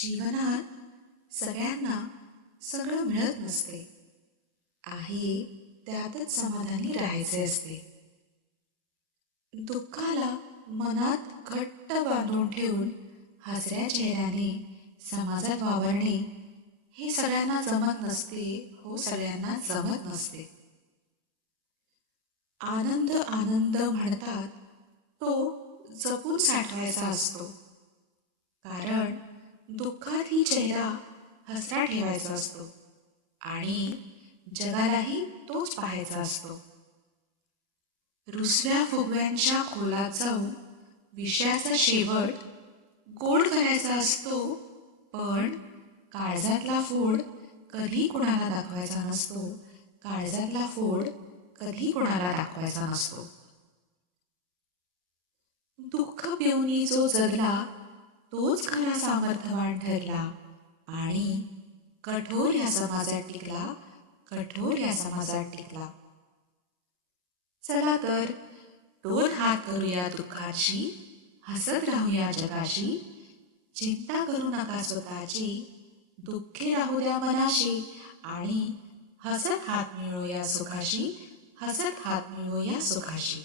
जीवनात सगळ्यांना सगळं मिळत नसते. आहे त्यातच समाधानी राहायचे असते. दुःखाला मनात घट्ट बांधून ठेवून हसऱ्या चेहऱ्याने समाजात वावरणे हे सगळ्यांना जमत नसते हो सगळ्यांना जमत नसते. आनंद आनंद म्हणतात तो जपून साठवायचा असतो. दुःखातही चेहरा हसरा ठेवायचा असतो. आणि जगालाही तोच पाहायचा असतो. रुसव्या फुगव्यांच्या खोलात जाऊन विषयाचा शेवट गोड करायचा असतो पण काळजातला फोड कधी कुणाला दाखवायचा नसतो. काळजातला फोड कधी कुणाला दाखवायचा नसतो. दुःख पिऊनी जो जगला तोच खरा सामर्थ्यवान ठरला. आणि कठोर या समाजात टिकला कठोर या समाजात टिकला. चला तर दोन हात करूया दुःखाची हसत राहूया जगाशी चिंता करू नका स्वतःची दुःखी राहू द्या मनाशी. आणि हसत हात मिळवूया सुखाशी हसत हात मिळवूया सुखाशी.